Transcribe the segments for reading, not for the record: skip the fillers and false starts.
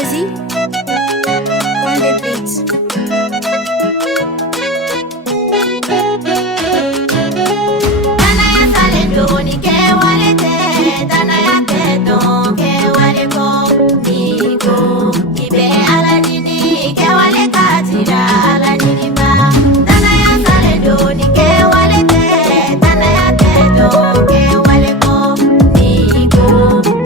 Desi on the beat. Dana ya salendo ni ke walete, dana ya teto ke waleko, nigo ibe ala nini ke wale katira ala nini ba. Dana ya salendo ni ke walete, dana ya teto ke waleko, nigo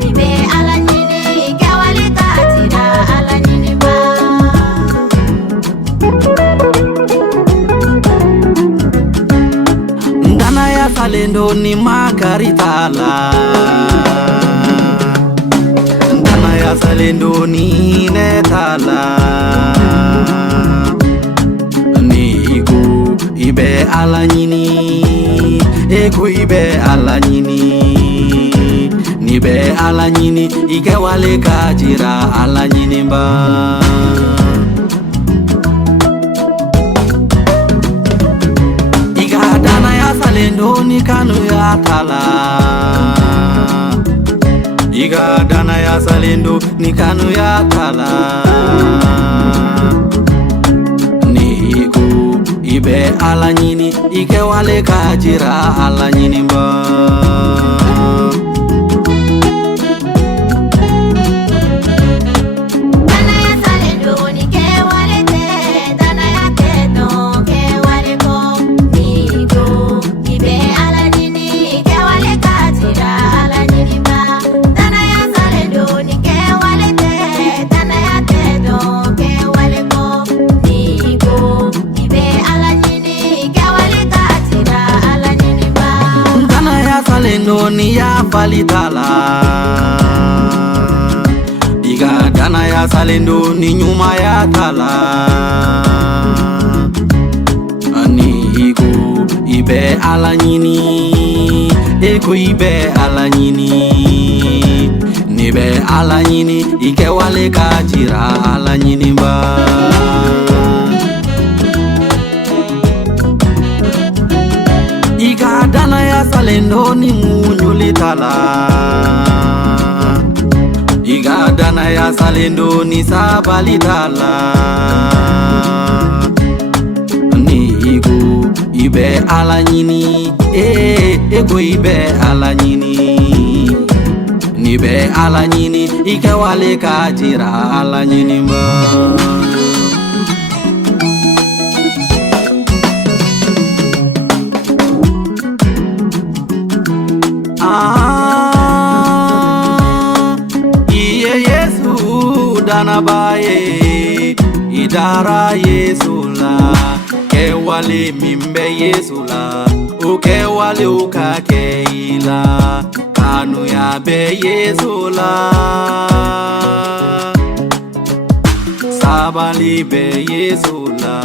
ibe ala nini ke wale katira ala nini ba. Dana ya salendo ni makaritala, dana ya salendo ni netala, niku ibe ala nyini, eku ibe ala nyini, nibe ala nyini, ike wale kajira ala nyini ba. Salendo ni kanu ya tala, iga dana ya salendo ni kanu ya tala, niku ibe ala nyini, ike wale kajira ala nyini ba. Salendo ni ya falitala, iga dana ya salendo ni nyuma ya tala, aniku ibe ala nyini, eku ibe ala nyini, nibe ala nyini, ike wale kajira ala nyini ba. Iga dana ya salendo ni munyuli tala, iga dana ya salendo ni sabali tala, ni igu ibe ala nyini, ego ibe ala nyini, nibe ala nyini, ike wale kajira ala nyini ba. Iye Yesu dana baye, idara Yesu la, kewale mimbe Yesu la, ukewale ukakeila, kanu ya be Yesu la, sabali be Yesu la.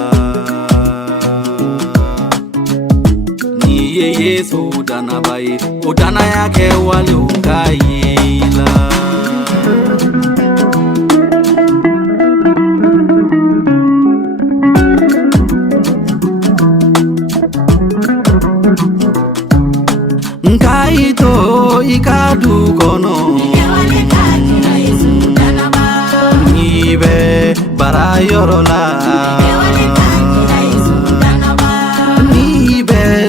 Yesu dana baye, udana yake wale ukaila. Nkaito ikadu kono, nibe barayorola,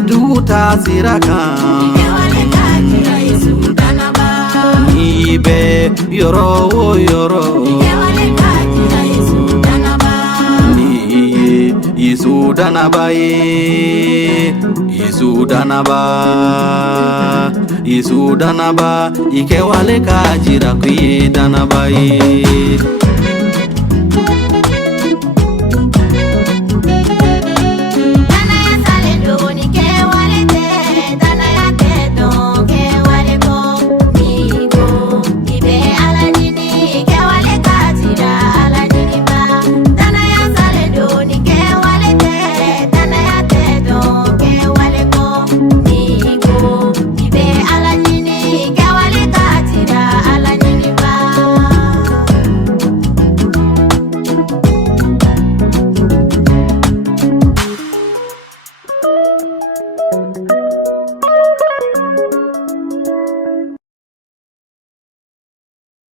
duta sirakan, nibe yoro wo yoro, ni Yesu dana baye, Yesu dana ba, Yesu dana ba, ike wale kajira kuye dana baye.